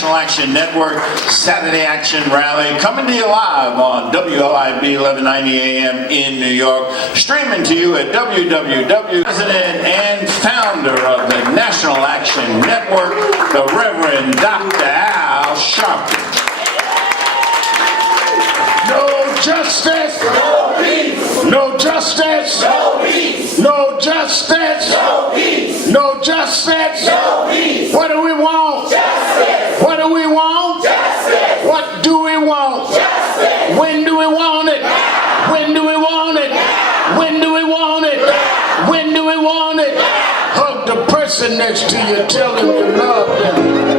National Action Network Saturday Action Rally, coming to you live on WLIB 1190 AM in New York, streaming to you at www. President and founder of the National Action Network, the Reverend Dr. Al Sharpton. No justice, no peace. No justice, No peace. No justice, No peace. No justice, No peace. What do we want? Justice. What do we want? Justice. What do we want? Justice. When do we want it? Now. When do we want it? Now. When do we want it? Now. When do we want it? Now. Hug the person next to you, tell them you love them.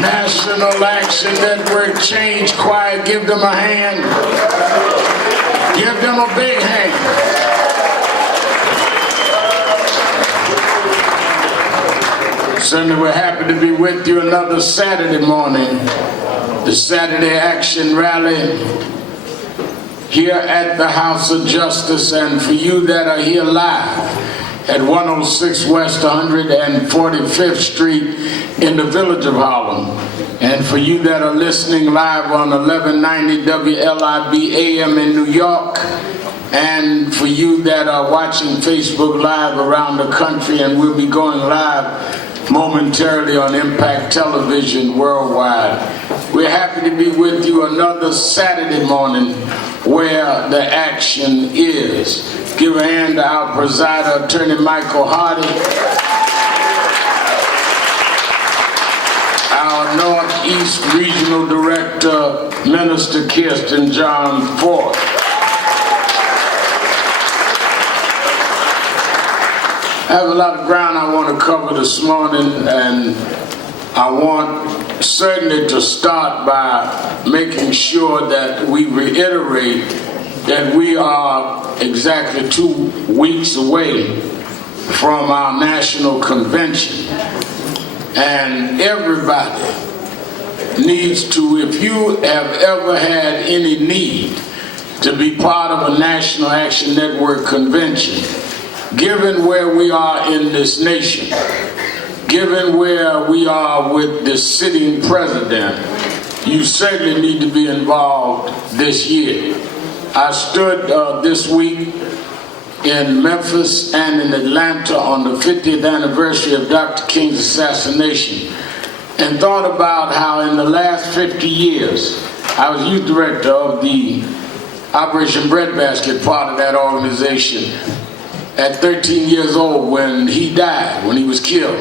National Action Network, Change Choir, give them a hand. Give them a big hand. Certainly we're happy to be with you another Saturday morning. The Saturday Action Rally here at the House of Justice, and for you that are here live at 106 West 145th Street in the Village of Harlem. And for you that are listening live on 1190 WLIB AM in New York, and for you that are watching Facebook Live around the country, and we'll be going live momentarily on Impact Television worldwide. We're happy to be with you another Saturday morning where the action is. Give a hand to our presider, Attorney Michael Hardy, our Northeast Regional Director, Minister Kirsten John Ford. I have a lot of ground I want to cover this morning, and I want certainly to start by making sure that we reiterate that we are exactly 2 weeks away from our national convention. And everybody needs to, if you have ever had any need to be part of a National Action Network convention, given where we are in this nation, given where we are with the sitting president, you certainly need to be involved this year. I stood this week in Memphis and in Atlanta on the 50th anniversary of Dr. King's assassination, and thought about how in the last 50 years I was youth director of the Operation Breadbasket, part of that organization, at 13 years old when he died, when he was killed.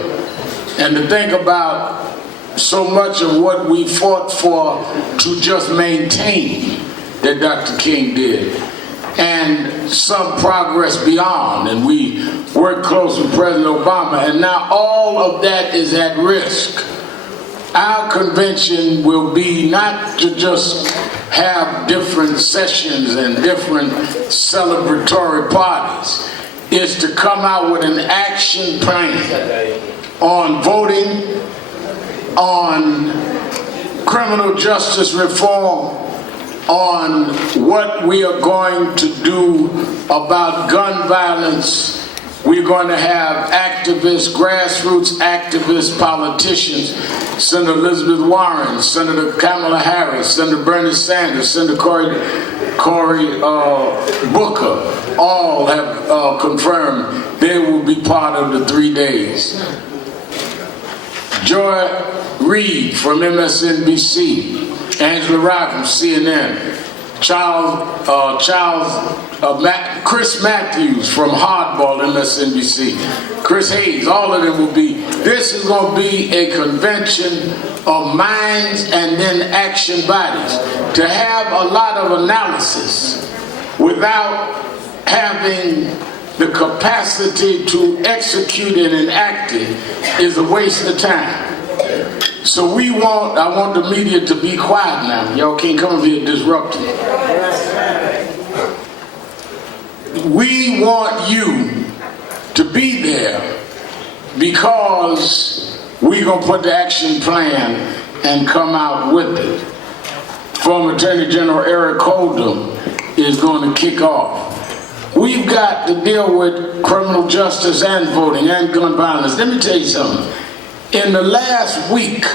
And to think about so much of what we fought for to just maintain that Dr. King did, and some progress beyond, and we worked close with President Obama, and now all of that is at risk. Our convention will be not to just have different sessions and different celebratory parties. It's to come out with an action plan on voting, on criminal justice reform, on what we are going to do about gun violence. We're going to have activists, grassroots activists, politicians, Senator Elizabeth Warren, Senator Kamala Harris, Senator Bernie Sanders, Senator Cory Booker, all have confirmed they will be part of the 3 days. Joy Reid from MSNBC, Angela Rye from CNN, Chris Matthews from Hardball, MSNBC, Chris Hayes, all of them will be. This is going to be a convention of minds and then action bodies. To have a lot of analysis without having the capacity to execute and enact it is a waste of time. So I want the media to be quiet now. Y'all can't come over here and disrupt it. We want you to be there because we're going to put the action plan and come out with it. Former Attorney General Eric Holder is going to kick off. We've got to deal with criminal justice and voting and gun violence. Let me tell you something. In the last week,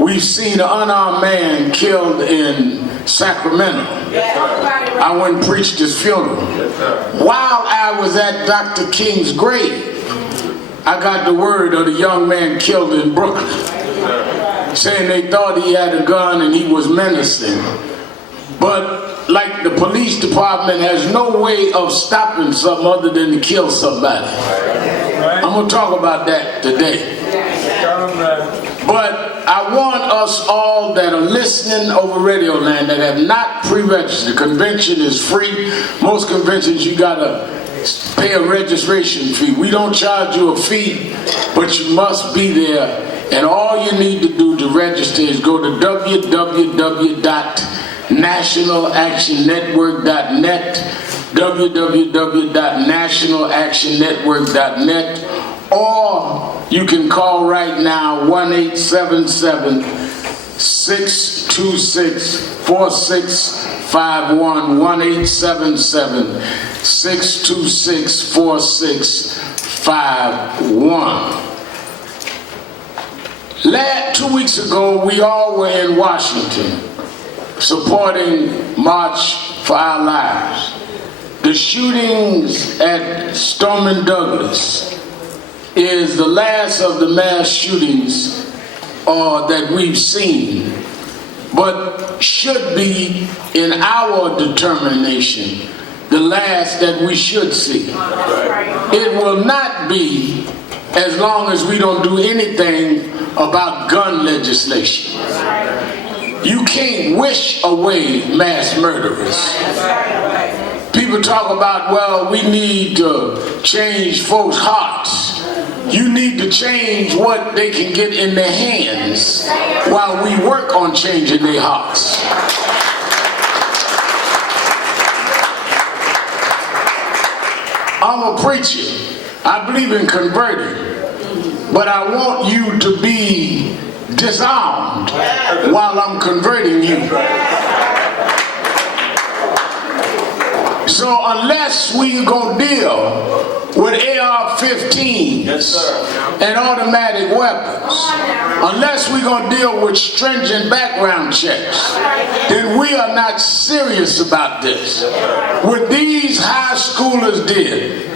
we've seen an unarmed man killed in Sacramento. I went and preached his funeral. While I was at Dr. King's grave, I got the word of the young man killed in Brooklyn, saying they thought he had a gun and he was menacing. But like the police department has no way of stopping something other than to kill somebody. I'm going to talk about that today. But I want us all that are listening over Radio Land that have not pre-registered. The convention is free. Most conventions you gotta pay a registration fee. We don't charge you a fee, but you must be there. And all you need to do to register is go to www.nationalactionnetwork.net, www.nationalactionnetwork.net, or you can call right now 1-877-626-4651, 1-877-626-4651. 2 weeks ago, we all were in Washington supporting March for Our Lives. The shootings at Stoneman Douglas is the last of the mass shootings that we've seen, but should be, in our determination, the last that we should see. It will not be as long as we don't do anything about gun legislation. You can't wish away mass murderers. People talk about, well, we need to change folks' hearts. You need to change what they can get in their hands while we work on changing their hearts. I'm a preacher. I believe in converting. But I want you to be disarmed while I'm converting you. So unless we go deal with AR-15s and automatic weapons, unless we're going to deal with stringent background checks, then we are not serious about this. What these high schoolers did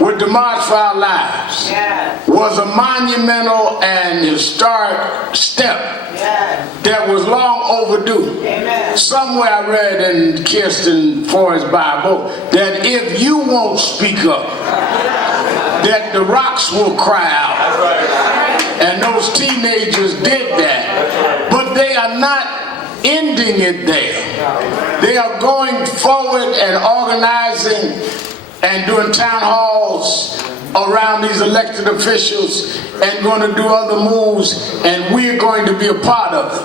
with the March for Our Lives was a monumental and historic step that was long overdue. Somewhere I read in Kirsten Ford's Bible that if you won't speak up, that the rocks will cry out. And those teenagers did that. But they are not ending it there. They are going forward and organizing and doing town halls around these elected officials and going to do other moves, and we're going to be a part of it.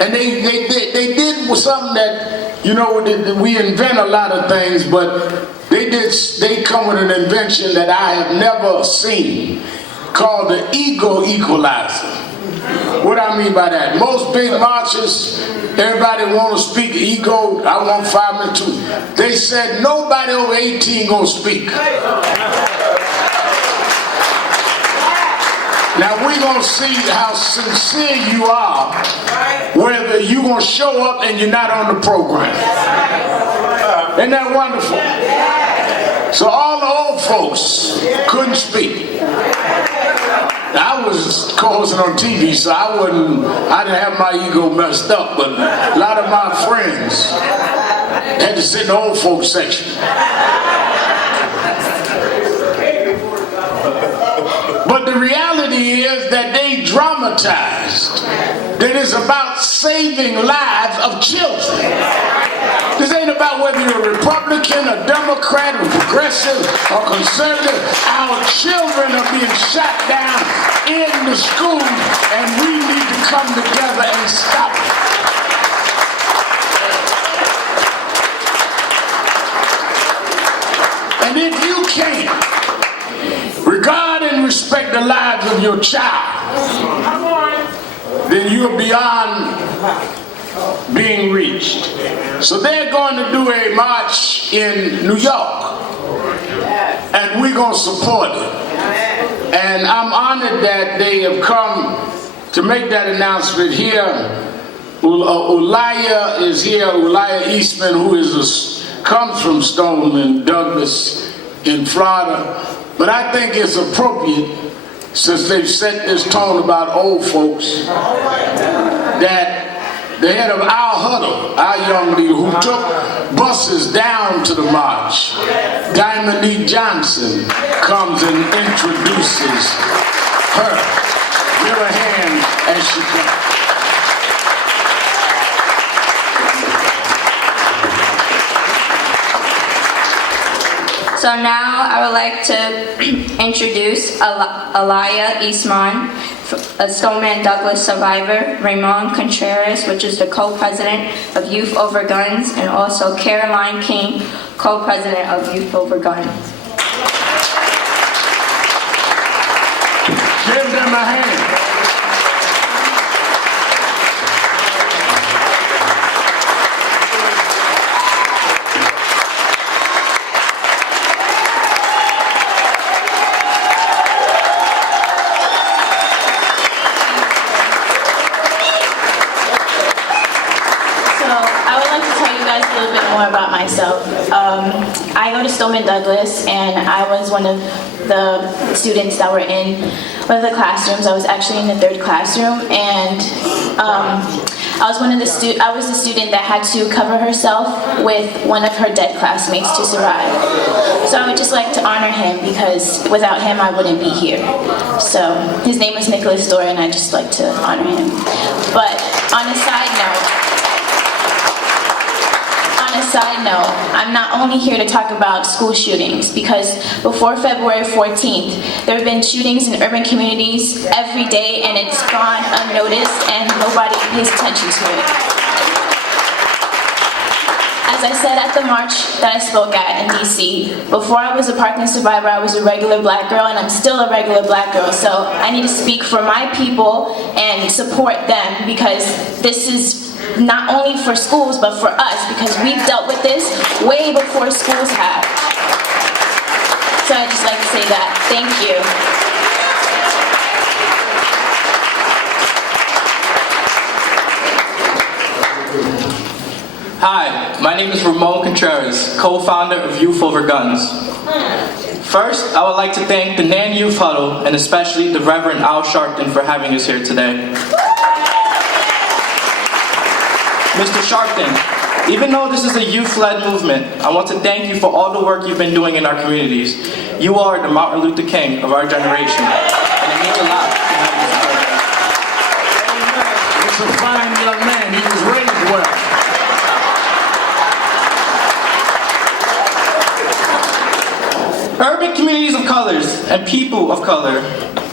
And they did something that, you know, we invent a lot of things, but they come with an invention that I have never seen called the ego equalizer. What I mean by that? Most big marches, everybody want to speak ego. I want 5 minutes too. They said nobody over 18 gonna speak. Now we're gonna see how sincere you are, whether you gonna show up and you're not on the program. Isn't that wonderful? So all the old folks couldn't speak. I was co-hosting on TV, so I didn't have my ego messed up, but a lot of my friends had to sit in the old folks section. But the reality is that they dramatized that it's about saving lives of children. This ain't about whether you're a Republican, a Democrat, or progressive, or conservative. Our children are being shot down in the schools, and we need to come together and stop it. And if you can't regard and respect the lives of your child, then you're beyond being reached. So they're going to do a march in New York, and we're going to support it. And I'm honored that they have come to make that announcement here. Ulaia is here, Ulaia Eastman, who comes from Stoneman Douglas in Florida. But I think it's appropriate, since they've set this tone about old folks, that the head of our huddle, our young leader who took buses down to the march, Diamond E. Johnson, comes and introduces her. Give her a hand as she comes. So now I would like to introduce Ulaia Eastman, a Stoneman Douglas survivor, Ramon Contreras, which is the co-president of Youth Over Guns, and also Caroline King, co-president of Youth Over Guns. Give them a hand. About myself. I go to Stoneman Douglas, and I was one of the students that were in one of the classrooms. I was actually in the 3rd classroom, and I was the student that had to cover herself with one of her dead classmates to survive. So I would just like to honor him, because without him I wouldn't be here. So his name is Nicholas Dore, and I just like to honor him. But on a side note, I'm not only here to talk about school shootings, because before February 14th, there have been shootings in urban communities every day, and it's gone unnoticed, and nobody pays attention to it. As I said at the march that I spoke at in DC, before I was a Parkland survivor, I was a regular black girl, and I'm still a regular black girl, so I need to speak for my people and support them, because this is not only for schools, but for us, because we've dealt with this way before schools have. So I'd just like to say that. Thank you. Hi, my name is Ramon Contreras, co-founder of Youth Over Guns. First, I would like to thank the NAN Youth Huddle and especially the Reverend Al Sharpton for having us here today. Mr. Sharpton, even though this is a youth-led movement, I want to thank you for all the work you've been doing in our communities. You are the Martin Luther King of our generation, and it means a lot to have you support. He's a fine young man. He was raised well. Urban communities of colors and people of color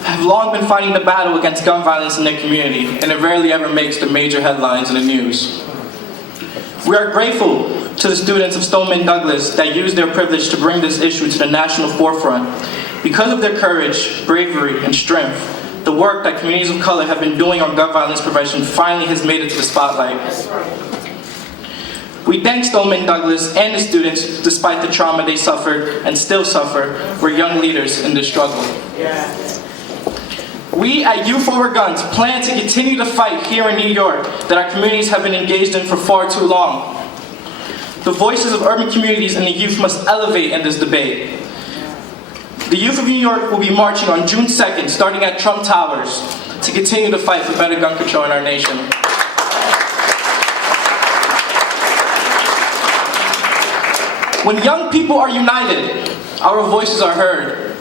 have long been fighting the battle against gun violence in their community, and it rarely ever makes the major headlines in the news. We are grateful to the students of Stoneman Douglas that used their privilege to bring this issue to the national forefront. Because of their courage, bravery, and strength, the work that communities of color have been doing on gun violence prevention finally has made it to the spotlight. We thank Stoneman Douglas and the students, despite the trauma they suffered and still suffer, were young leaders in this struggle. We at Youth Over Guns plan to continue the fight here in New York that our communities have been engaged in for far too long. The voices of urban communities and the youth must elevate in this debate. The youth of New York will be marching on June 2nd, starting at Trump Towers, to continue the fight for better gun control in our nation. When young people are united, our voices are heard.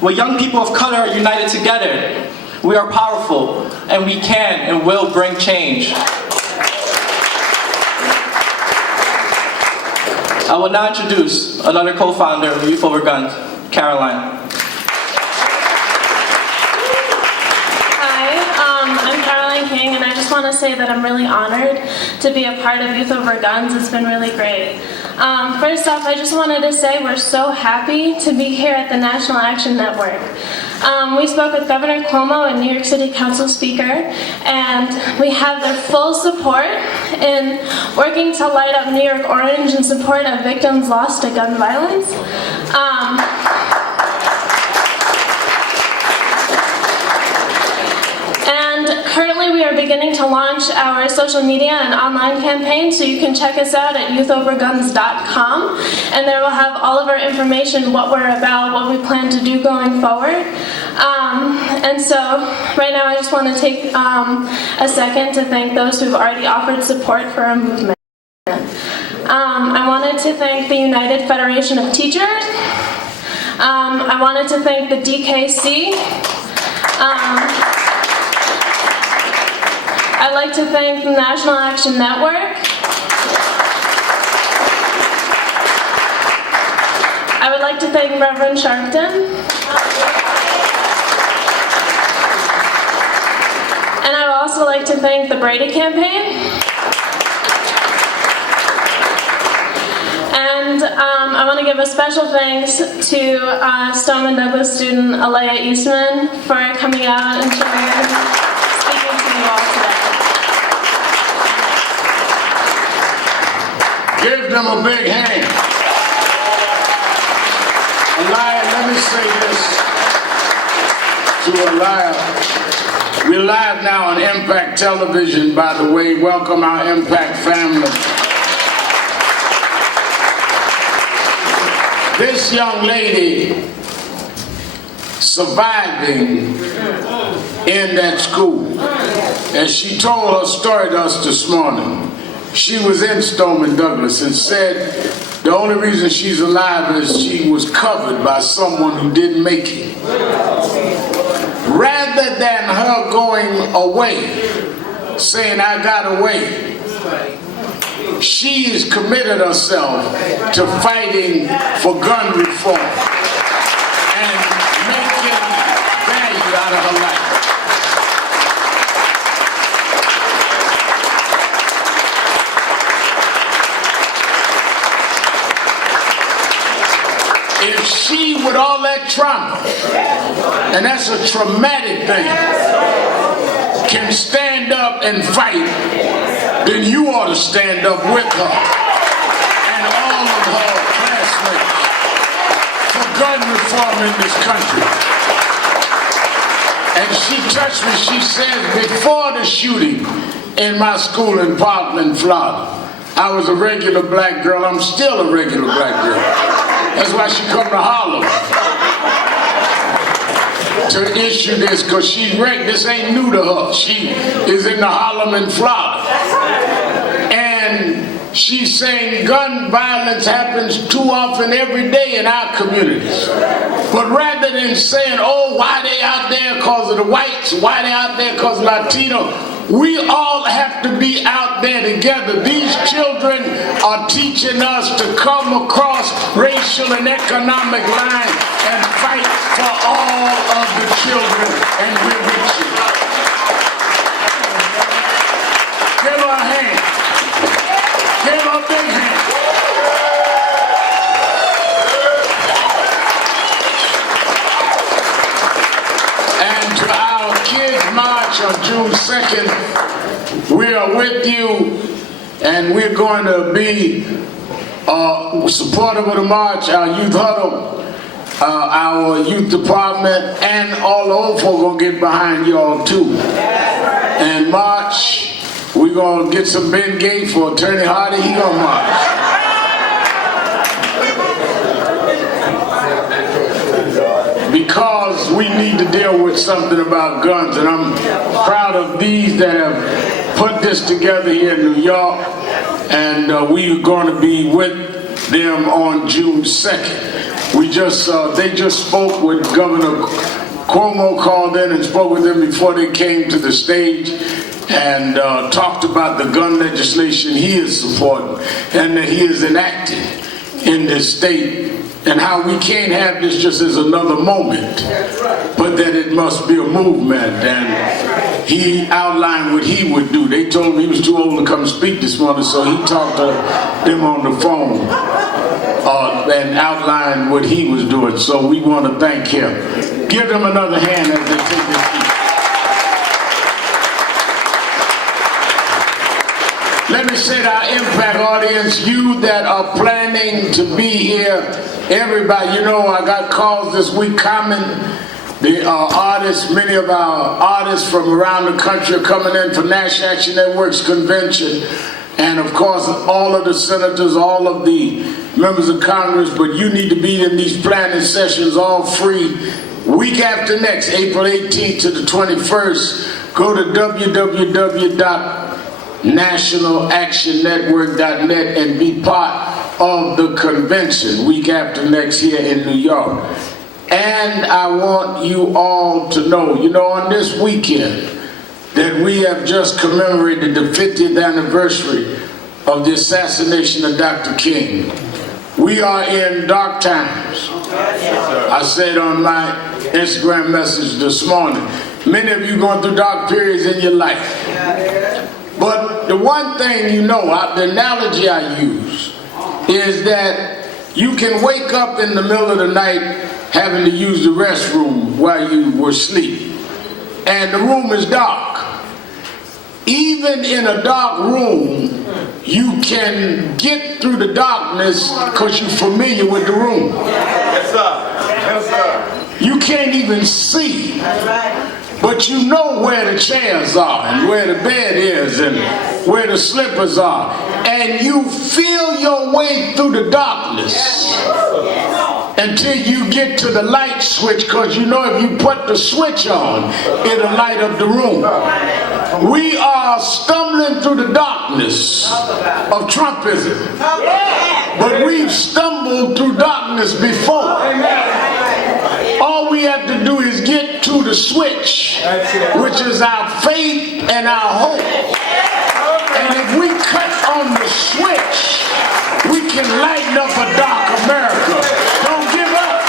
When young people of color are united together, we are powerful, and we can and will bring change. I will now introduce another co-founder of Youth Over Guns, Caroline. I'm Caroline King, and I just want to say that I'm really honored to be a part of Youth Over Guns. It's been really great. First off, I just wanted to say we're so happy to be here at the National Action Network. We spoke with Governor Cuomo and New York City Council Speaker, and we have their full support in working to light up New York orange in support of victims lost to gun violence. Currently, we are beginning to launch our social media and online campaign, so you can check us out at youthoverguns.com, and there we'll have all of our information, what we're about, what we plan to do going forward. And so, right now, I just want to take a second to thank those who've already offered support for our movement. I wanted to thank the United Federation of Teachers. I wanted to thank the DKC. I'd like to thank the National Action Network. I would like to thank Reverend Sharpton. And I would also like to thank the Brady Campaign. And I want to give a special thanks to Stoneman Douglas student Alea Eastman for coming out and speaking to you all today. Give them a big hand. Alea, let me say this to Alea. We're live now on Impact Television, by the way. Welcome our Impact family. This young lady surviving in that school, as she told her story to us this morning, she was in Stoneman Douglas and said the only reason she's alive is she was covered by someone who didn't make it. Rather than her going away, saying, I got away, she has committed herself to fighting for gun reform and making value out of her life. If she, with all that trauma, and that's a traumatic thing, can stand up and fight, then you ought to stand up with her and all of her classmates for gun reform in this country. And she touched me, she said, before the shooting in my school in Parkland, Florida, I was a regular black girl. I'm still a regular black girl. That's why she come to Harlem to issue this, because this ain't new to her. She is in the Harlem in Florida. And she's saying gun violence happens too often every day in our communities. But rather than saying, oh, why they out there because of the whites, why they out there because of Latino, we all have to be out there together. These children are teaching us to come across racial and economic lines and fight for all of the children, and we're with you. Give her a hand. Give her a big hand. And to our kids march on June 2nd, we are with you, and we're going to be supportive of the march. Our youth huddle, our youth department, and all the old folk gonna get behind y'all too. And march, we're gonna get some Ben Gay for Attorney Hardy, he gonna march. Because we need to deal with something about guns, and I'm proud of these that have put this together here in New York, and we're going to be with them on June 2nd. They just spoke with Governor Cuomo, called in and spoke with them before they came to the stage, and talked about the gun legislation he is supporting and that he is enacting in this state, and how we can't have this just as another moment, but that it must be a movement. And he outlined what he would do. They told him he was too old to come speak this morning, so he talked to them on the phone and outlined what he was doing. So we want to thank him. Give them another hand as they take their seat. Let me say to our Impact audience, you that are planning to be here, everybody, you know, I got calls this week. The artists, many of our artists from around the country are coming in for National Action Network's convention. And of course, all of the senators, all of the members of Congress, but you need to be in these planning sessions, all free. Week after next, April 18th to the 21st, go to www.nationalactionnetwork.net and be part of the convention week after next here in New York. And I want you all to know, on this weekend, that we have just commemorated the 50th anniversary of the assassination of Dr. King. We are in dark times. I said on my Instagram message this morning, many of you going through dark periods in your life. But the one thing the analogy I use is that you can wake up in the middle of the night having to use the restroom while you were asleep, and the room is dark. Even in a dark room, you can get through the darkness because you're familiar with the room. Yes, sir. Yes, sir. You can't even see, but you know where the chairs are and where the bed is and where the slippers are, and you feel your way through the darkness until you get to the light switch, because if you put the switch on, it'll light up the room. We are stumbling through the darkness of Trumpism, but we've stumbled through darkness before. All we have to do is get to the switch, which is our faith and our hope. And if we cut on the switch, we can lighten up a dark America. Don't give up.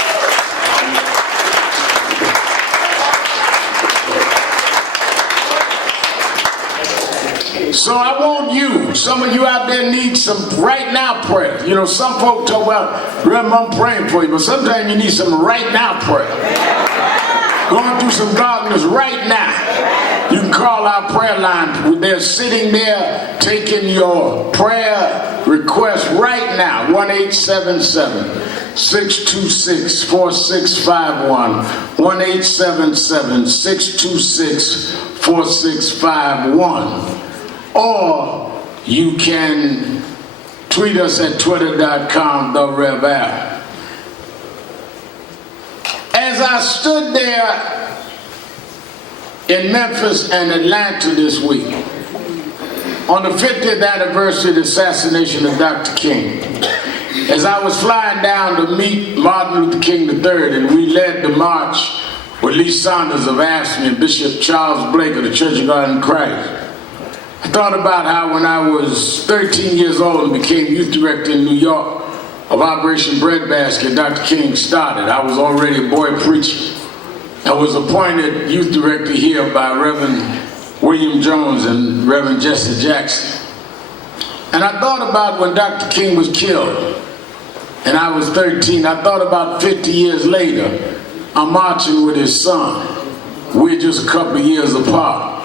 So I want you, some of you out there need some right now prayer. Some folk talk about, Reverend, I'm praying for you, but sometimes you need some right now prayer. Going through some darkness right now. You can call our prayer line. They're sitting there taking your prayer request right now. 1-877-626-4651. 1-877-626-4651. Or you can tweet us at twitter.com/TheRevAl. As I stood there in Memphis and Atlanta this week, on the 50th anniversary of the assassination of Dr. King, as I was flying down to meet Martin Luther King III, and we led the march with Lee Saunders of AFSCME and Bishop Charles Blake of the Church of God in Christ, I thought about how when I was 13 years old and became youth director in New York of Operation Breadbasket, Dr. King started. I was already a boy preacher. I was appointed youth director here by Reverend William Jones and Reverend Jesse Jackson. And I thought about when Dr. King was killed, and I was 13. I thought about 50 years later, I'm marching with his son. We're just a couple of years apart.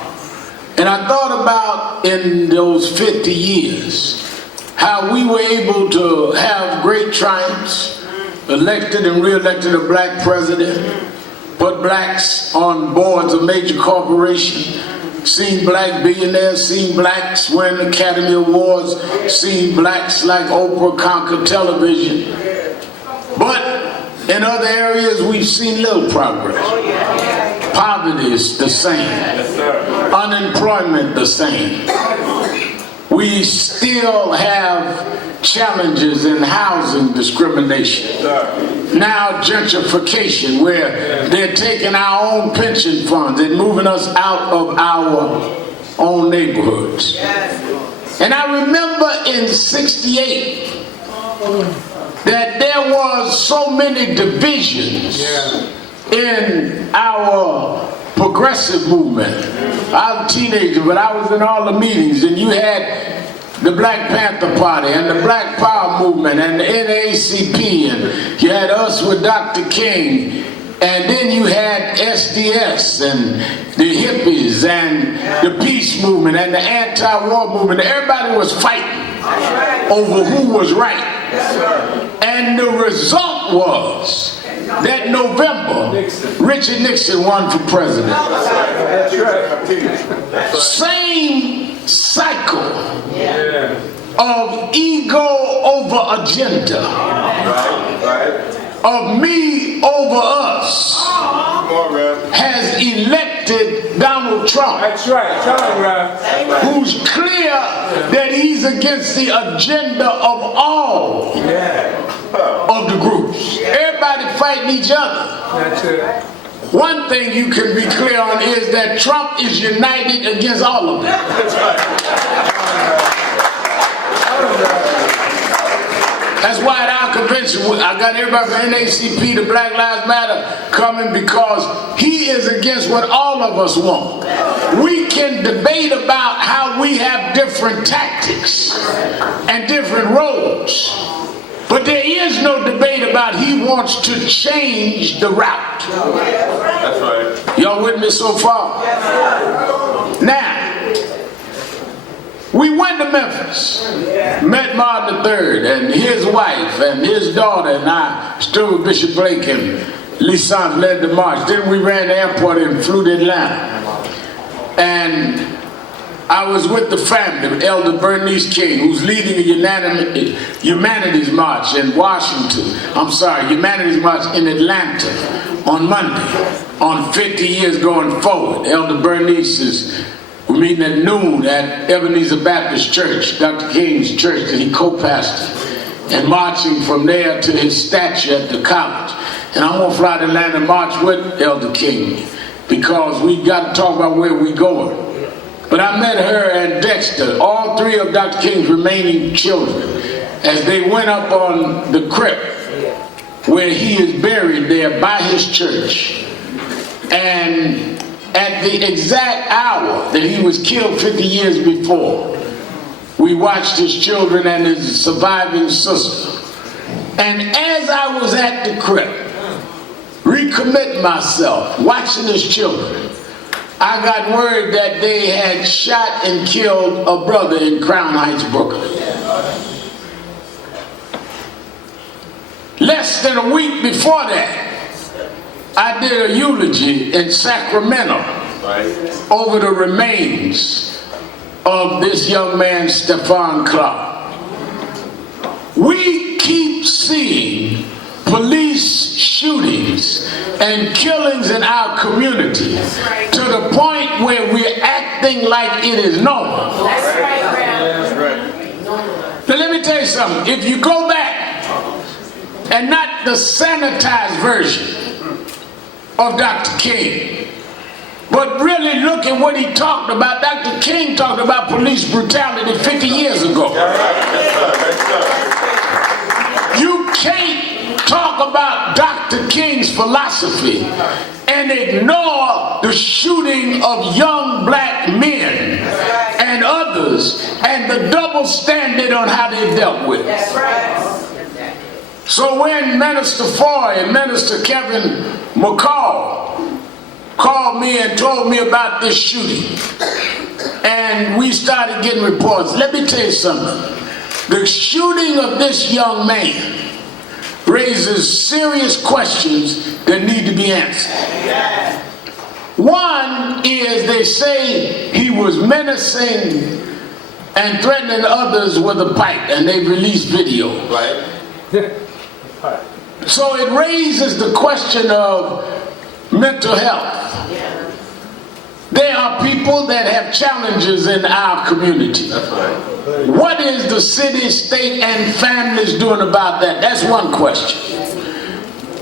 And I thought about in those 50 years, how we were able to have great triumphs, elected and re-elected a black president, put blacks on boards of major corporations, seen black billionaires, seen blacks win Academy Awards, seen blacks like Oprah conquer television. But in other areas, we've seen little progress. Poverty is the same. Unemployment the same. We still have challenges in housing discrimination. Now gentrification, where they're taking our own pension funds and moving us out of our own neighborhoods. And I remember in '68 that there was so many divisions in our progressive movement. I was a teenager, but I was in all the meetings, and you had the Black Panther Party and the Black Power movement and the NAACP, and you had us with Dr. King, and then you had SDS and the hippies and the peace movement and the anti-war movement. Everybody was fighting over who was right. And the result was that November, Richard Nixon won for president. Same cycle of ego over agenda, of me over us, has elected Donald Trump. That's right. Tell him, Rev. Who's clear that he's against the agenda of all of the groups. Everybody fighting each other. That's it. One thing you can be clear on is that Trump is united against all of them. That's right. That's why at our convention, I got everybody from NAACP to Black Lives Matter coming, because he is against what all of us want. We can debate about how we have different tactics and different roads, but there is no debate about he wants to change the route. That's right. Y'all with me so far? Now, we went to Memphis, met Martin III and his wife and his daughter, and I stood with Bishop Blake and Lee Saunders led the march. Then we ran the airport and flew to Atlanta. And I was with the family, Elder Bernice King, who's leading the Humanities March in Humanities March in Atlanta on Monday, on 50 years going forward. Elder Bernice we're meeting at noon at Ebenezer Baptist Church, Dr. King's church that he co-pastored, and marching from there to his statue at the college. And I'm gonna fly to Atlanta and march with Elder King, because we got to talk about where we're going. But I met her and Dexter, all three of Dr. King's remaining children, as they went up on the crypt where he is buried there by his church. And at the exact hour that he was killed 50 years before, we watched his children and his surviving sister. And as I was at the crypt, recommitting myself, watching his children, I got word that they had shot and killed a brother in Crown Heights, Brooklyn. Less than a week before that, I did a eulogy in Sacramento over the remains of this young man, Stephon Clark. We keep seeing police shootings and killings in our community to the point where we're acting like it is normal. Now let me tell you something. If you go back and not the sanitized version of Dr. King, but really look at what he talked about. Dr. King talked about police brutality 50 years ago. You can't talk about Dr. King's philosophy and ignore the shooting of young black men and others and the double standard on how they dealt with it. So when Minister Foy and Minister Kevin McCall called me and told me about this shooting, and we started getting reports, let me tell you something. The shooting of this young man raises serious questions that need to be answered. One is they say he was menacing and threatening others with a pipe, and they released video. Right. So it raises the question of mental health. There are people that have challenges in our community. That's right. What is the city, state, and families doing about that? That's one question.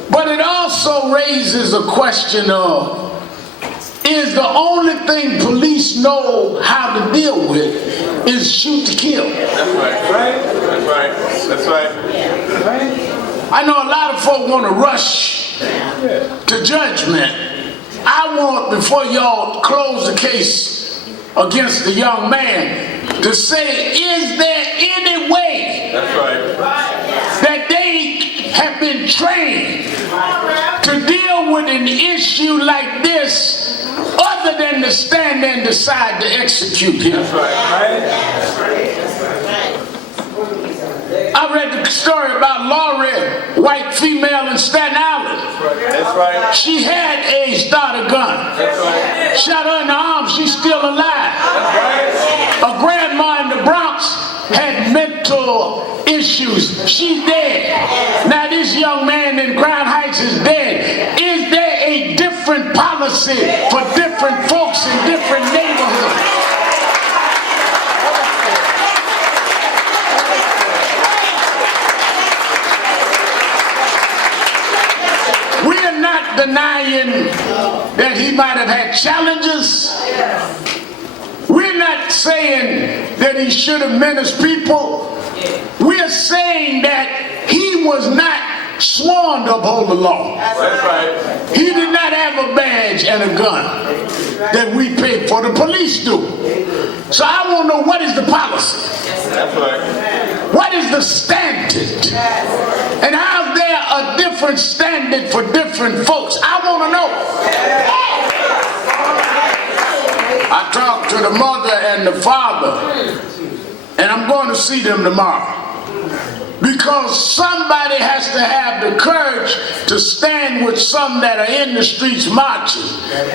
But it also raises a question of, is the only thing police know how to deal with is shoot to kill? That's right. That's right. That's right. I know a lot of folk want to rush to judgment. I want, before y'all close the case against the young man, to say, is there any way that they have been trained to deal with an issue like this other than to stand there and decide to execute him? I read the story about Laurie, white female in Staten Island. That's right. She had a starter gun. That's right. Shot her in the arm, she's still alive. That's right. A grandma in the Bronx had mental issues. She's dead. Now this young man in Crown Heights is dead. Is there a different policy for different folks in different neighborhoods? Denying that he might have had challenges. We're not saying that he should have menaced people. We're saying that he was not sworn to uphold the law. That's right. He did not have a badge and a gun that we pay for. The police do. So I want to know, what is the policy? That's right. What is the standard? And how's there a different standard for different folks? I want to know. I talked to the mother and the father, and I'm going to see them tomorrow. Because somebody has to have the courage to stand with some that are in the streets marching,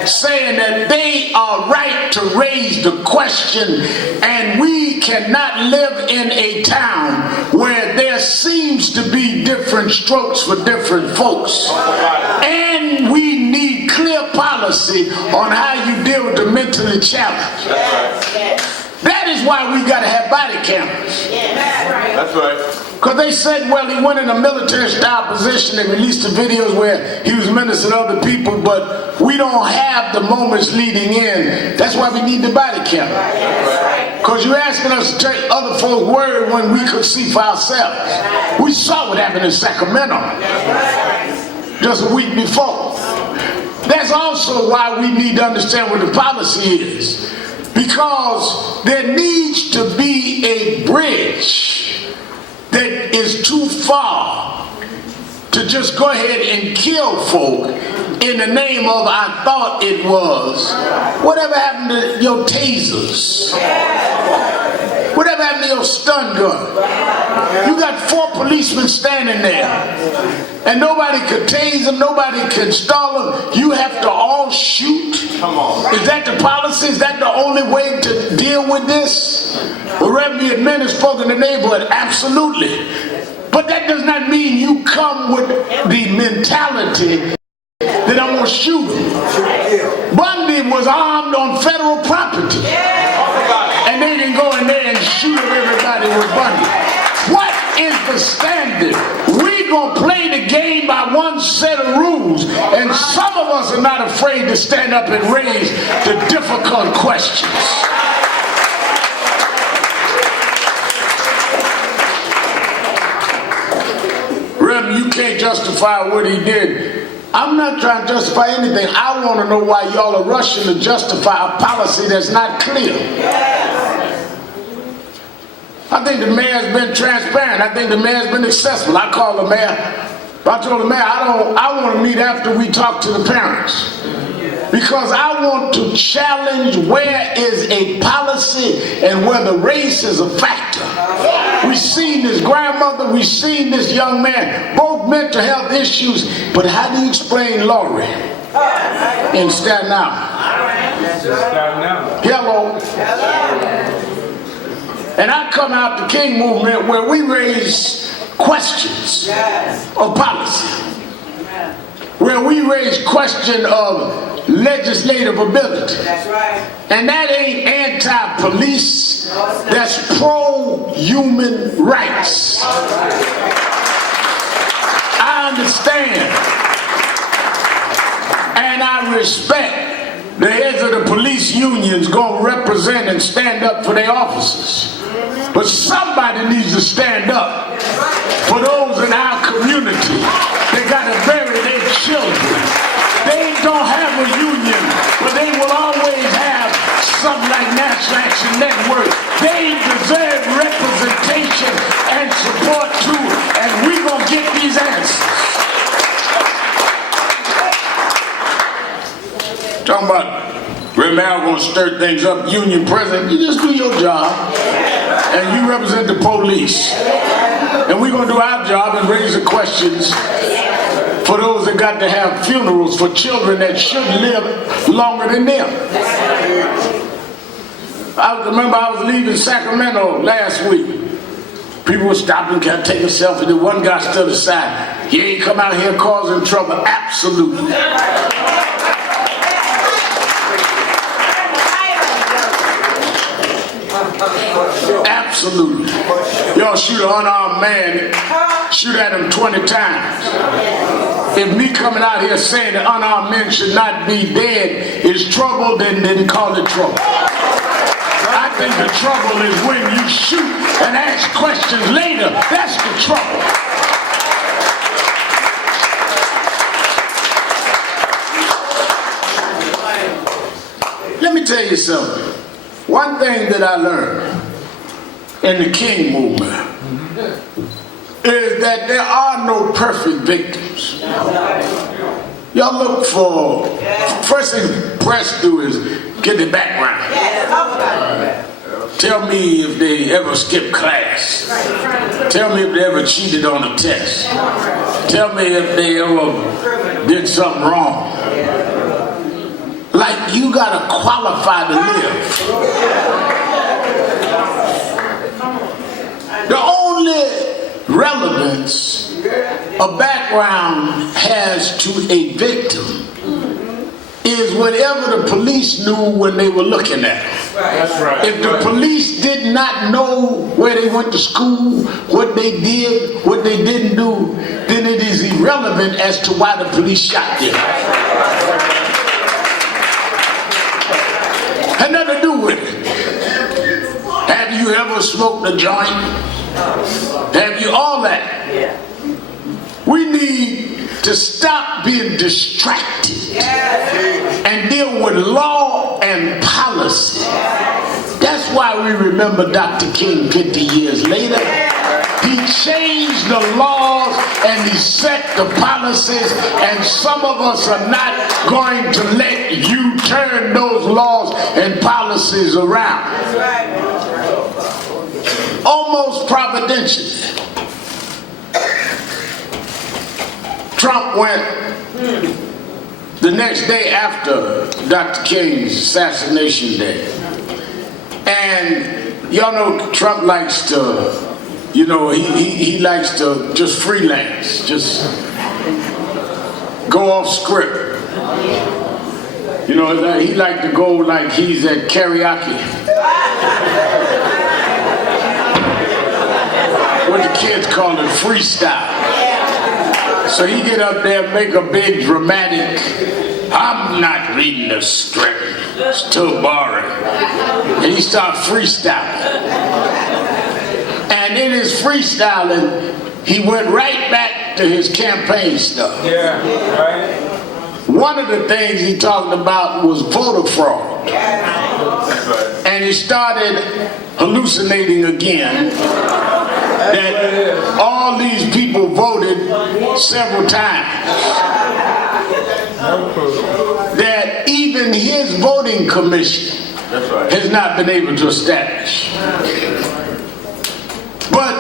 saying that they are right to raise the question, and we cannot live in a town where there seems to be different strokes for different folks. And we need clear policy on how you deal with the mentally challenged. That is why we got to have body cameras. That's right. Because they said, well, he went in a military-style position. They released the videos where he was menacing other people, but we don't have the moments leading in. That's why we need the body camera. Because you're asking us to take other folks' word when we could see for ourselves. We saw what happened in Sacramento just a week before. That's also why we need to understand what the policy is. Because there needs to be a bridge that is too far to just go ahead and kill folk in the name of, I thought it was. Whatever happened to your tasers? Whatever happened to your stun gun? You got 4 policemen standing there, and nobody could tase them, nobody could stall them. You have to all shoot? Come on. Is that the policy? Is that the only way to deal with this? Will there be administered folk in the neighborhood? Absolutely. But that does not mean you come with the mentality that I'm going to shoot him. Bundy was armed on federal property. And they didn't go in there and shoot up everybody with Bundy. What is the standard? We're going to play the game by one set of rules. And some of us are not afraid to stand up and raise the difficult questions. Reverend, you can't justify what he did. I'm not trying to justify anything. I want to know why y'all are rushing to justify a policy that's not clear. I think the mayor's been transparent. I think the mayor's been accessible. I called the mayor. I told the mayor, I want to meet after we talk to the parents. Because I want to challenge where is a policy and whether race is a factor. We've seen this grandmother, we've seen this young man, both mental health issues, but how do you explain Laurie in Staten Island? Hello. And I come out the King movement where we raise questions of policy, where we raise question of legislative ability. And that ain't anti-police, that's pro-human rights. I understand and I respect the heads of the police unions going to represent and stand up for their officers. But somebody needs to stand up for those in our community that got to bury their children. They don't have a union, but they will always have something like National Action Network. They deserve representation and support too, and we're going to get these answers. Talking about Remal going to stir things up, union president. You just do your job, and you represent the police. And we're going to do our job and raise the questions for those that got to have funerals for children that should live longer than them. I remember I was leaving Sacramento last week. People were stopping, kept taking selfies. The one guy stood aside. He ain't come out here causing trouble. Absolutely. Absolutely. Y'all shoot an unarmed man, shoot at him 20 times. If me coming out here saying that unarmed men should not be dead is trouble, then call it trouble. I think the trouble is when you shoot and ask questions later. That's the trouble. Let me tell you something. One thing that I learned in the King movement is that there are no perfect victims. Y'all look for, first thing press do is get the background. Tell me if they ever skipped class. Tell me if they ever cheated on a test. Tell me if they ever did something wrong. Like you gotta qualify to live. The only relevance a background has to a victim is whatever the police knew when they were looking at them. That's right. If the police did not know where they went to school, what they did, what they didn't do, then it is irrelevant as to why the police shot them. Had nothing to do with it. Have you ever smoked a joint? Have you all that? We need to stop being distracted and deal with law and policy. That's why we remember Dr. King 50 years later. He changed the laws and he set the policies, and some of us are not going to let you turn those laws and policies around. Almost providentially, Trump went the next day after Dr. King's assassination day. And y'all know Trump likes to you know, he likes to just freelance, just go off script. You know, he like to go like he's at karaoke. What the kids call it, freestyle. So he get up there, make a big dramatic, I'm not reading the script, it's too boring. And he start freestyling. And in his freestyling, he went right back to his campaign stuff. Yeah, right. One of the things he talked about was voter fraud. That's right. And he started hallucinating again that all these people voted several times. That even his voting commission That's right. has not been able to establish. But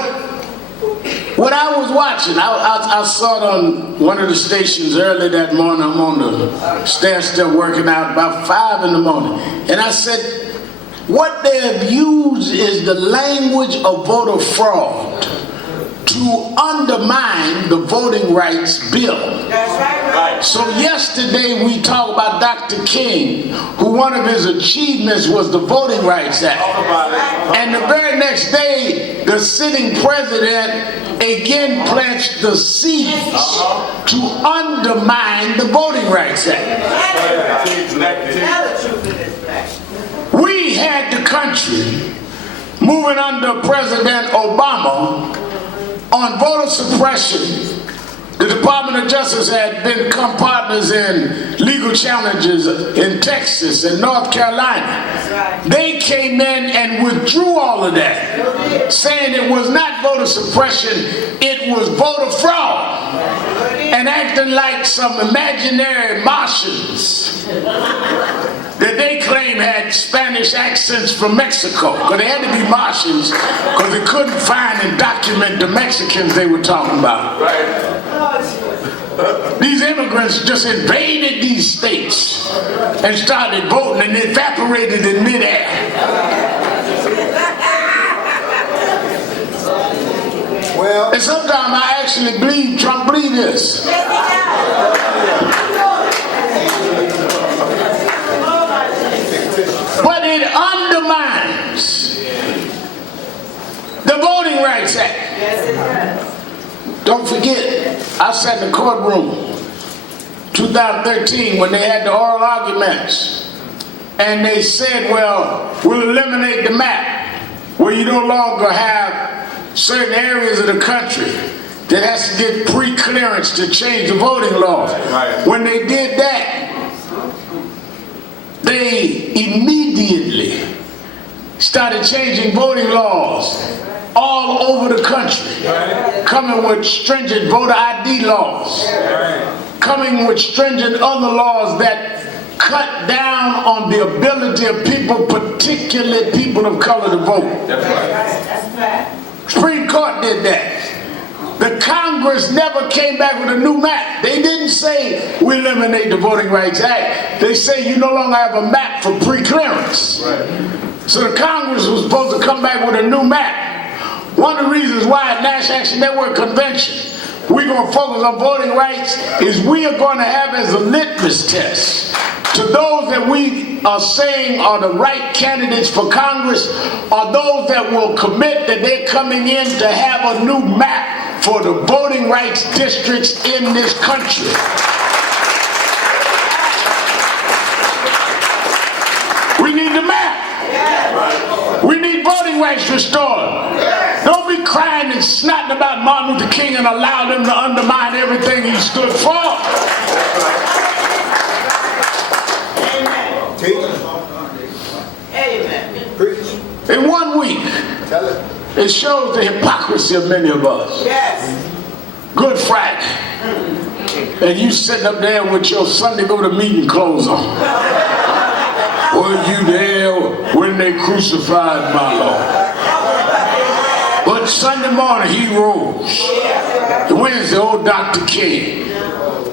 what I was watching, I saw it on one of the stations early that morning. I'm on the stair still working out about 5 in the morning. And I said, what they have used is the language of voter fraud to undermine the voting rights bill. That's right. So yesterday we talked about Dr. King, who one of his achievements was the Voting Rights Act. And the very next day, the sitting president again pledged the seeds to undermine the Voting Rights Act. We had the country moving under President Obama on voter suppression. The Department of Justice had become partners in legal challenges in Texas and North Carolina. They came in and withdrew all of that, saying it was not voter suppression, it was voter fraud, and acting like some imaginary Martians that they claim had Spanish accents from Mexico, because they had to be Martians, because they couldn't find and document the Mexicans they were talking about. Right. These immigrants just invaded these states and started voting and evaporated in midair. Well, And sometimes I actually believe Trump believed this. But it undermines the Voting Rights Act. Don't forget, I sat in the courtroom 2013 when they had the oral arguments, and they said, well, we'll eliminate the map where you no longer have certain areas of the country that has to get pre-clearance to change the voting laws. Right. When they did that, they immediately started changing voting laws all over the country, coming with stringent voter ID laws, coming with stringent other laws that cut down on the ability of people, particularly people of color, to vote. Supreme Court did that. The Congress never came back with a new map. They didn't say we eliminate the Voting Rights Act. They say you no longer have a map for pre-clearance. So the Congress was supposed to come back with a new map. One of the reasons why at National Action Network Convention we're going to focus on voting rights is we are going to have as a litmus test to those that we are saying are the right candidates for Congress, are those that will commit that they're coming in to have a new map for the voting rights districts in this country. We need the map. We need voting rights restored. Don't be crying and snotting about Martin Luther King and allow them to undermine everything he stood for. In 1 week, it shows the hypocrisy of many of us. Good Friday, and you sitting up there with your Sunday go to meeting clothes on. Were you there when they crucified my Lord? But Sunday morning he rose. Wednesday, old Dr. King.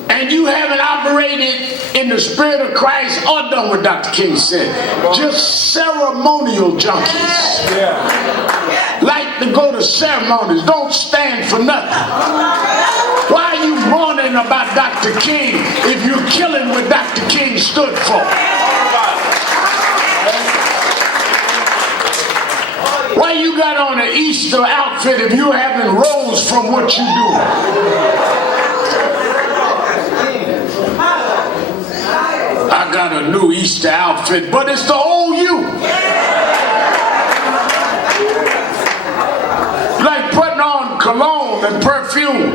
And you haven't operated in the spirit of Christ or done what Dr. King said. Just ceremonial junkies. Like like to go to ceremonies don't stand for nothing. Why are you mourning about Dr. King if you're killing what Dr. King stood for? Why you got on an Easter outfit if you haven't rose from what you do? I got a new Easter outfit, but it's the old you. Like putting on cologne and perfume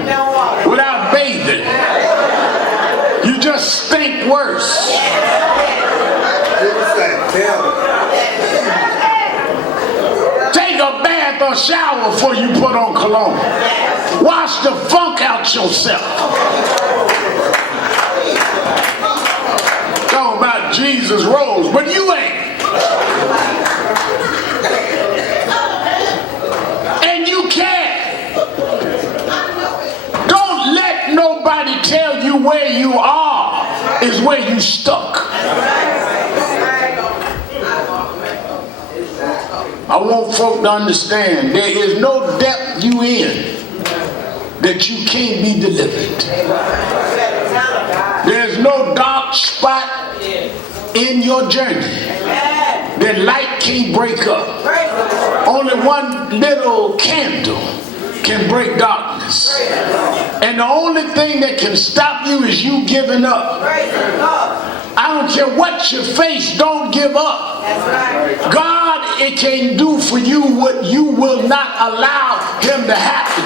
without bathing. You just stink worse. Take a bath or shower before you put on cologne. Wash the funk out yourself. Talking about Jesus rose, but you ain't. And you can't. Don't let nobody tell you where you are is where you stuck. I want folk to understand there is no depth you in that you can't be delivered. There's no dark spot in your journey that light can't break up. Only one little candle can break darkness. And the only thing that can stop you is you giving up. I don't care what you face, don't give up. God, it can do for you what you will not allow him to happen.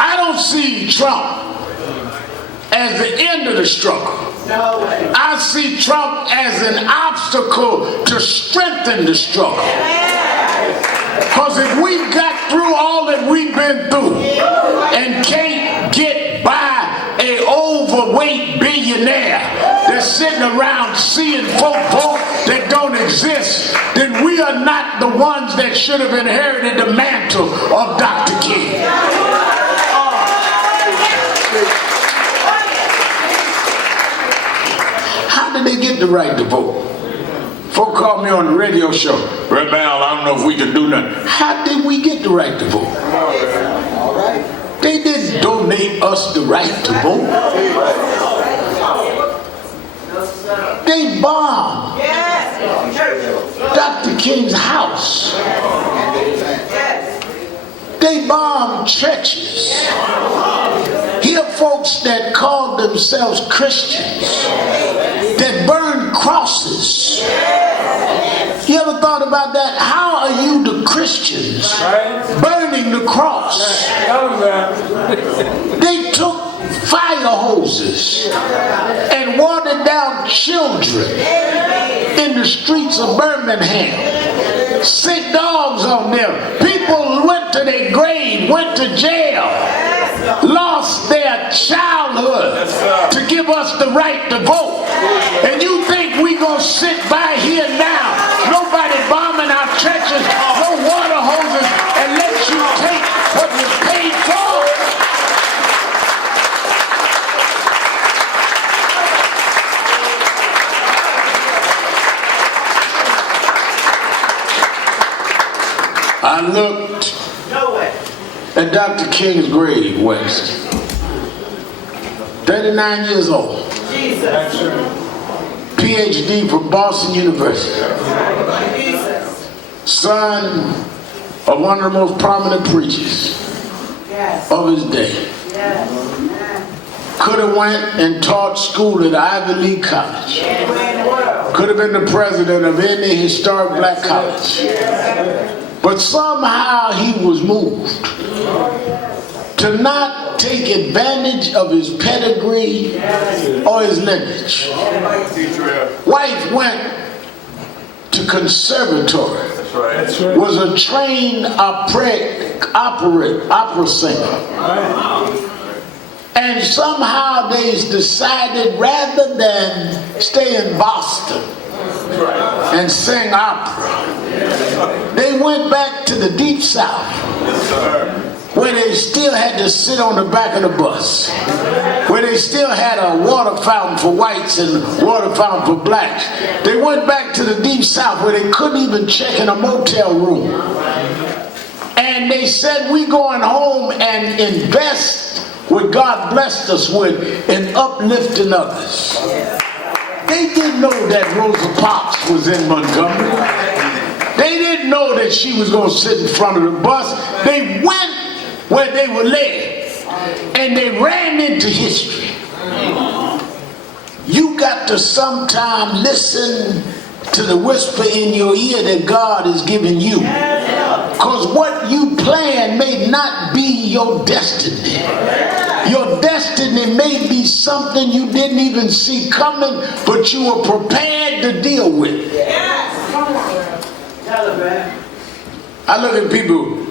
I don't see Trump as the end of the struggle. I see Trump as an obstacle to strengthen the struggle. Because if we got through all that we've been through and can't get by an overweight billionaire that's sitting around seeing folk vote that don't exist, then we are not the ones that should have inherited the mantle of Dr. King. How did they get the right to vote? Folk called me on the radio show. Red Bell, I don't know if we can do nothing. How did we get the right to vote? They didn't donate us the right to vote. They bombed Dr. King's house. They bombed churches. Here are folks that called themselves Christians that burned crosses. You ever thought about that? How are you the Christians burning the cross? They took fire hoses and watered down children in the streets of Birmingham. Sick dogs on them. People went to their grave, went to jail, lost their childhood to give us the right to vote. And you think we gonna sit by here now, nobody bombing our churches, no water hoses, and let you take what was paid for? I looked at Dr. King's grave Wednesday. 39 years old. PhD from Boston University. Son of one of the most prominent preachers of his day. Could have went and taught school at Ivy League College. Could have been the president of any historic black college. But somehow he was moved to not take advantage of his pedigree or his lineage. Wife went to conservatory, was a trained opera singer. And somehow they decided rather than stay in Boston and sing opera, they went back to the Deep South, where they still had to sit on the back of the bus where they still had a water fountain for whites and water fountain for blacks. They went back to the deep south where they couldn't even check in a motel room. And they said, we going home and invest what God blessed us with in uplifting others. They didn't know that Rosa Parks was in Montgomery. They didn't know that she was going to sit in front of the bus. They went where they were led, and they ran into history. You got to sometime listen to the whisper in your ear that God is giving you. Because what you plan may not be your destiny. Your destiny may be something you didn't even see coming, but you were prepared to deal with. I look at people,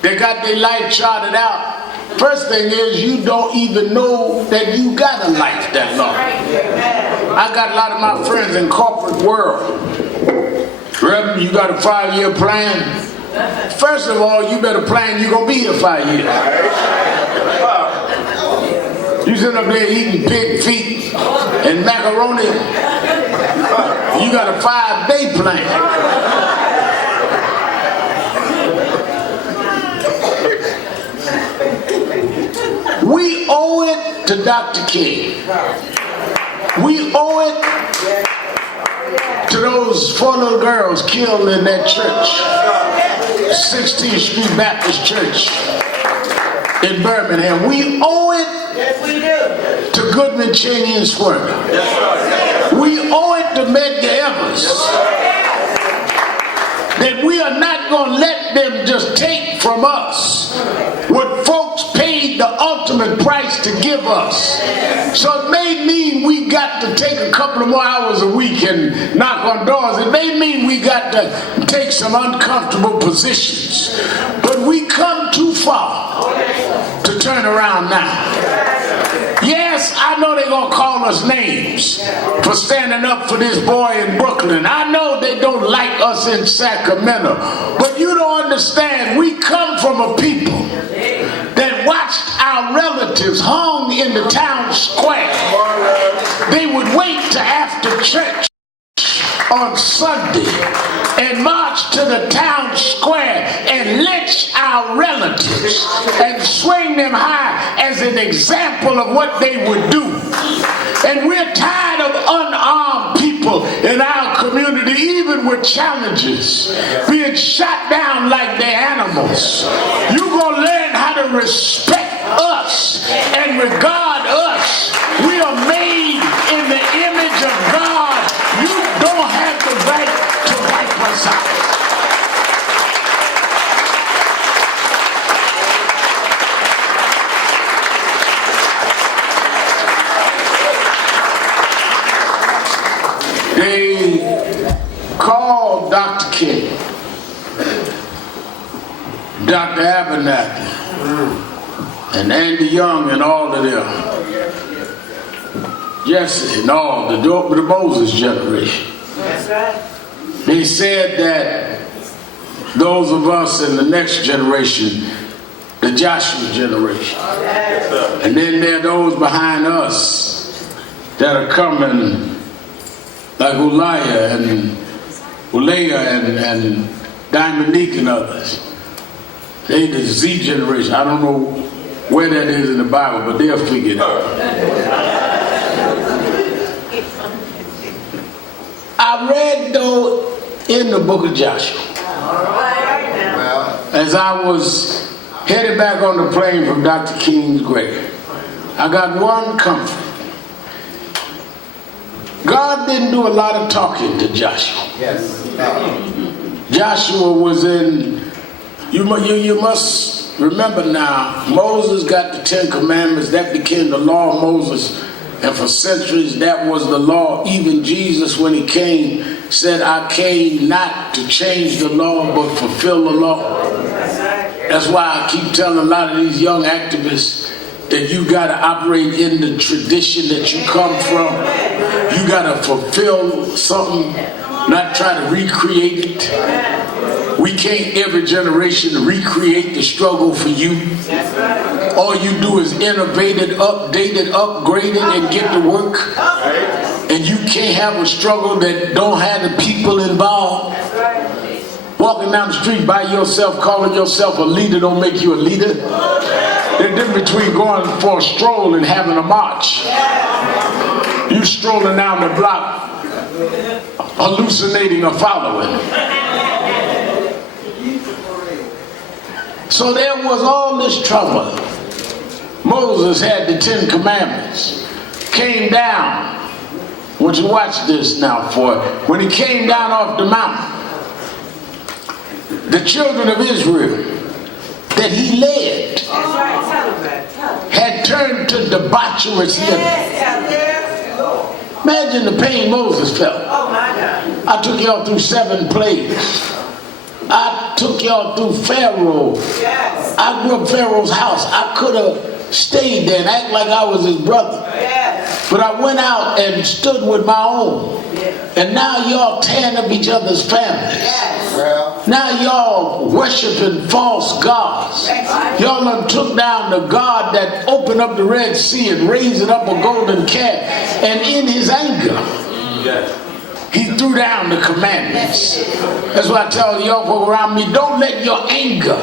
they got their life charted out. First thing is, you don't even know that you got a life that long. I got a lot of my friends in corporate world. Reverend, you got a 5-year plan? First of all, you better plan you're going to be here 5 years. You sitting up there eating pig feet and macaroni. You got a 5-day plan. We owe it to Dr. King. We owe it to those 4 little girls killed in that church, 16th Street Baptist Church in Birmingham. We owe it to Goodman, Cheney, and Swerve. We owe it to Medgar Evers. That we are not going to let them just take from us what folks paid the ultimate price to give us. So it may mean we got to take a couple of more hours a week and knock on doors. It may mean we got to take some uncomfortable positions. But we come too far to turn around now. Yes, I know they're going to call us names for standing up for this boy in Brooklyn. I know they don't like us in Sacramento. But you don't understand, we come from a people that watched our relatives hung in the town square. They would wait till after church on Sunday and march to the town square and lynch our relatives and swing them high as an example of what they would do. And we're tired of unarmed people in our community, even with challenges, being shot down like they're animals. You're going to learn how to respect us and regard us. We are made in the image of God. You don't have the right to wipe us out. They called Dr. King, Dr. Abernathy, and Andy Young and all of them, Jesse and all, the Moses generation. That's right. They said that those of us in the next generation, the Joshua generation, and then there are those behind us that are coming like Ulaya and Dominique and others. They the Z generation. I don't know where that is in the Bible, but they'll figure it out. I read though in the book of Joshua, as I was headed back on the plane from Dr. King's grave, I got one comfort. God didn't do a lot of talking to Joshua. Yes. Joshua was in, you must remember now, Moses got the 10 Commandments, that became the law of Moses, and for centuries that was the law. Even Jesus, when he came, said, I came not to change the law, but fulfill the law. That's why I keep telling a lot of these young activists that you got to operate in the tradition that you come from. You got to fulfill something, not try to recreate it. We can't every generation recreate the struggle for you. All you do is innovate it, update it, upgrade it, and get to work. And you can't have a struggle that don't have the people involved. Walking down the street by yourself, calling yourself a leader don't make you a leader. There's a difference between going for a stroll and having a march. You strolling down the block, hallucinating or following. So there was all this trouble. Moses had the 10 Commandments. Came down. I want you to watch this now for it. When he came down off the mountain, the children of Israel that he led had turned to debaucherous living. Imagine the pain Moses felt. I took y'all through 7 plagues. I took y'all through Pharaoh. I grew up Pharaoh's house. I could have stayed there and act like I was his brother. But I went out and stood with my own. And now y'all tearing up each other's families. Now y'all worshiping false gods. Y'all done took down the God that opened up the Red Sea and raised up a golden calf. And in his anger, he threw down the commandments. That's why I tell the young folk around me, don't let your anger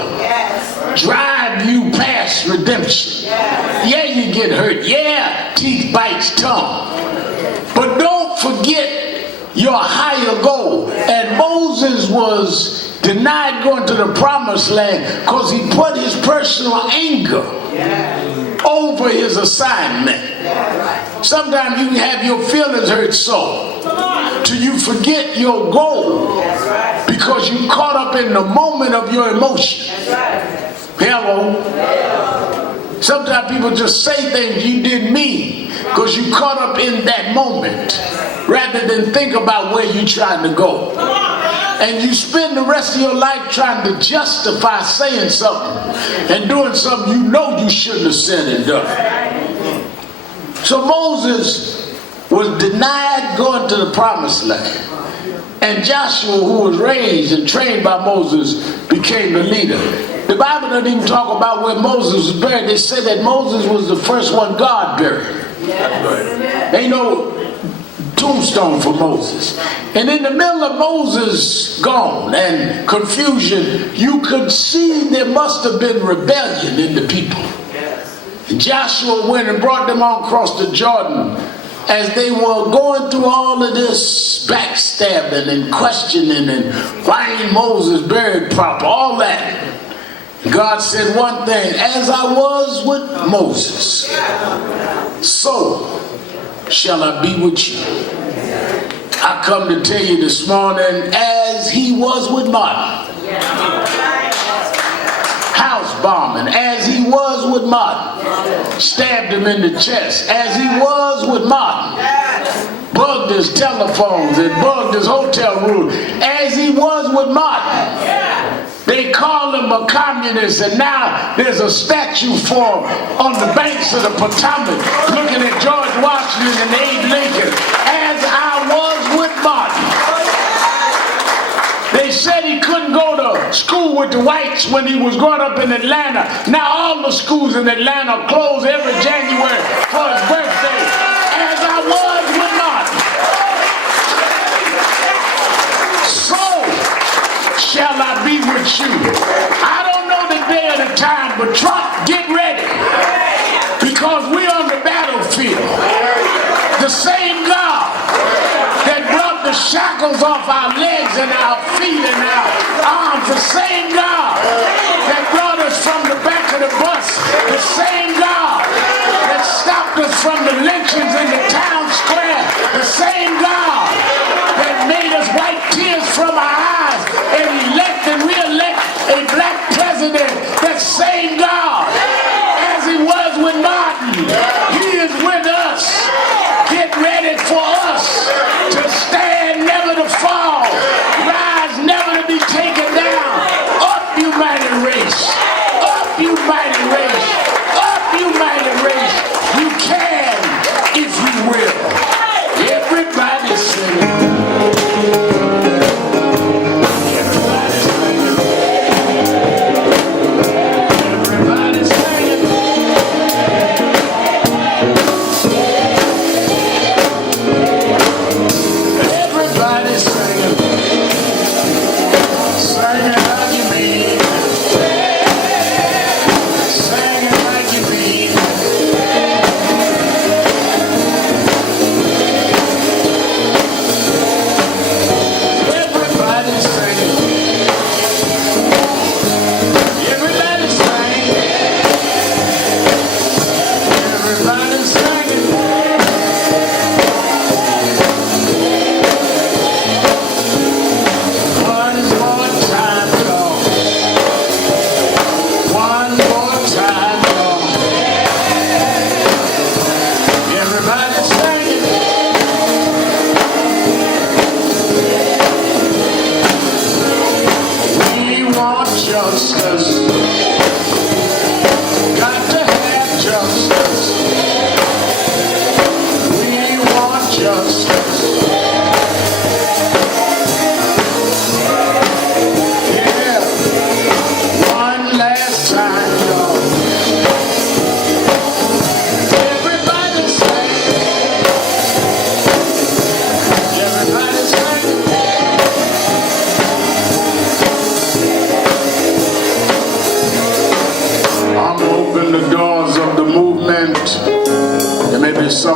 drive you past redemption. Yeah, you get hurt. Yeah, teeth bites tongue. But don't forget your higher goal. And Moses was denied going to the promised land because he put his personal anger over his assignment. Sometimes you can have your feelings hurt so till you forget your goal because you caught up in the moment of your emotion. Hello. Sometimes people just say things you didn't mean because you caught up in that moment rather than think about where you're trying to go. And you spend the rest of your life trying to justify saying something and doing something you know you shouldn't have said and done. So Moses was denied going to the promised land. And Joshua, who was raised and trained by Moses, became the leader. The Bible doesn't even talk about where Moses was buried. They say that Moses was the first one God buried. Ain't no tombstone for Moses. And in the middle of Moses gone and confusion, you could see there must have been rebellion in the people. And Joshua went and brought them all across the Jordan as they were going through all of this backstabbing and questioning and why ain't Moses buried proper, all that. God said one thing, as I was with Moses, so shall I be with you. I come to tell you this morning, as he was with Martin, house bombing, as he was with Martin, stabbed him in the chest, as he was with Martin, bugged his telephones and bugged his hotel room, as he was with Martin. They call him a communist, and now there's a statue for him on the banks of the Potomac, looking at George Washington and Abe Lincoln, as I was with Martin. They said he couldn't go to school with the whites when he was growing up in Atlanta. Now all the schools in Atlanta close every January for his birthday, as I was with Martin. So shall I be with you. I don't know the day or the time, but Trump, get ready. Because we're on the battlefield. The same God that brought the shackles off our legs and our feet and our arms, the same God that brought us from the back of the bus, the same God that stopped us from the lynchings in the town square, the same God that made us wipe tears from our eyes and elect and re-elect a black president, that same God, as he was with Martin, he is with us. Get ready for us to stand, never to fall, rise, never to be taken down. Up, you mighty race. Up, you mighty race. Up, you mighty race. You can, if you will. Everybody sing.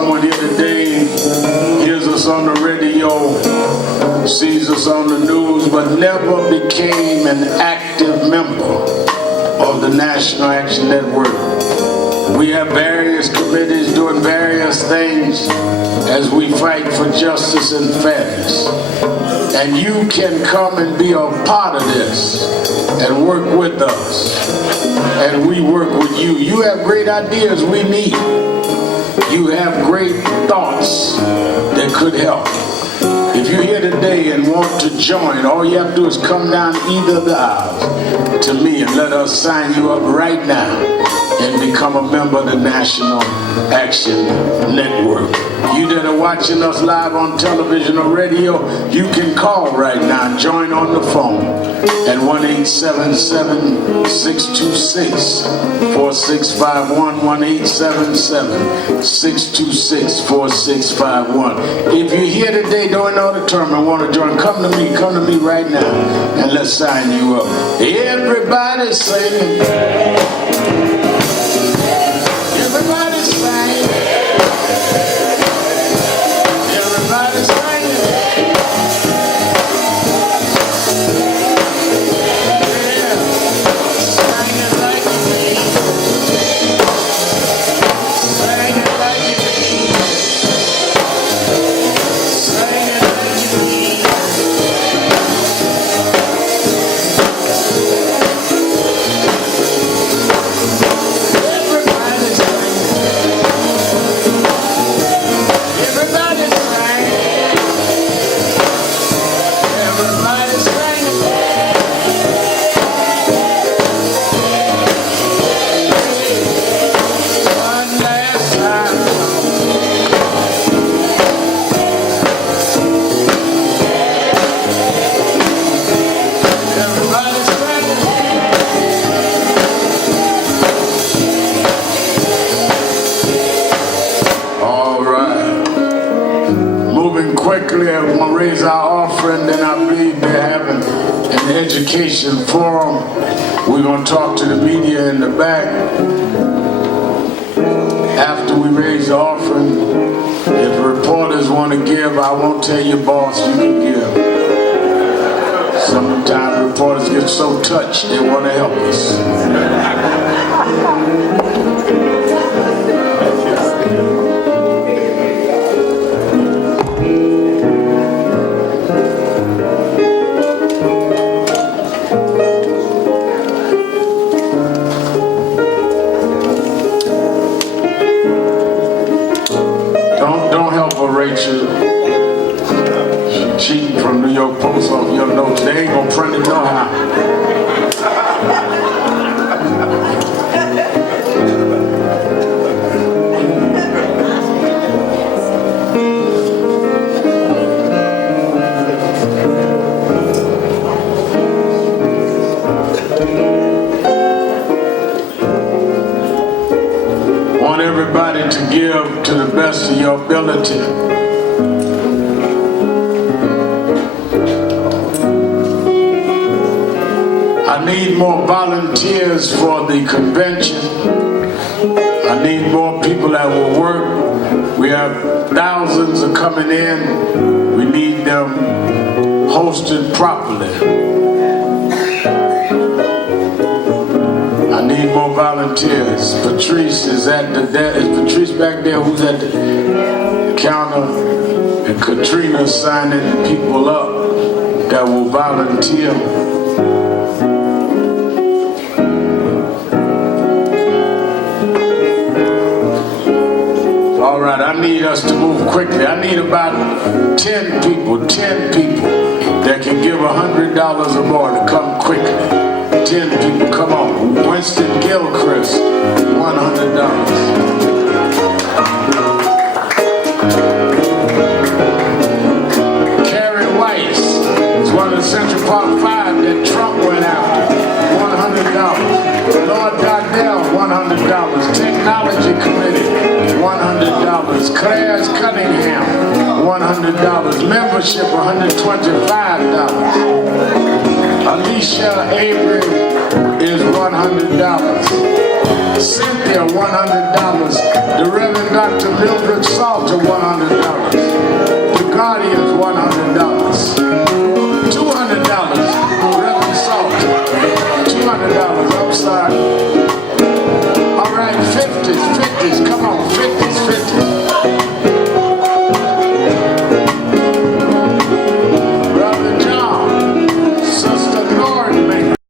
someone here today hears us on the radio, sees us on the news, but never became an active member of the National Action Network. We have various committees doing various things as we fight for justice and fairness. And you can come and be a part of this and work with us. And we work with you. You have great ideas we need. You have great thoughts that could help. If you're here today and want to join, all you have to do is come down either of the aisles to me and let us sign you up right now and become a member of the National Action Network. You that are watching us live on television or radio, you can call right now and join on the phone at 1-877-626-4651, 1-877-626-4651. If you're here today during the auditorium and want to join, come to me right now, and let's sign you up. Everybody's singing. Everybody's singing. Everybody's singing. Yeah. Singing like you mean. Singing like you mean. Singing like you mean. Everybody's singing. Everybody's singing. Everybody's singing. One last time. Everybody's singing. All right. Moving quickly, I'm going to raise our offering, then I believe they're having an education forum. We're going to talk to the media in the back. After we raise the offering, if reporters want to give, I won't tell your boss you can give. Sometimes reporters get so touched, they want to help us. Don't help her, Rachel. She cheating from New York Post off your notes. They ain't gonna print it no how. Want everybody to give to the best of your ability. I need more volunteers for the convention. I need more people that will work. We have thousands are coming in. We need them hosted properly. I need more volunteers. Patrice is at the is Patrice back there? Who's at the counter? And Katrina signing people up that will volunteer. All right, I need us to move quickly. I need about 10 people that can give $100 or more to come quickly. 10 people, come on. Winston Gilchrist, $100. Carrie Weiss is one of the Central Park 5 that Trump went after, $100. Lord Dardell, $100. Technology Committee, $100. Claire's Cunningham, $100. Membership, $125. Alicia Avery is $100. Cynthia, $100. The Reverend Dr. Mildred Salter, $100. The Guardians, $100. $200, Reverend Salter. $200, I'm sorry. All right, 50s, come on, 50s.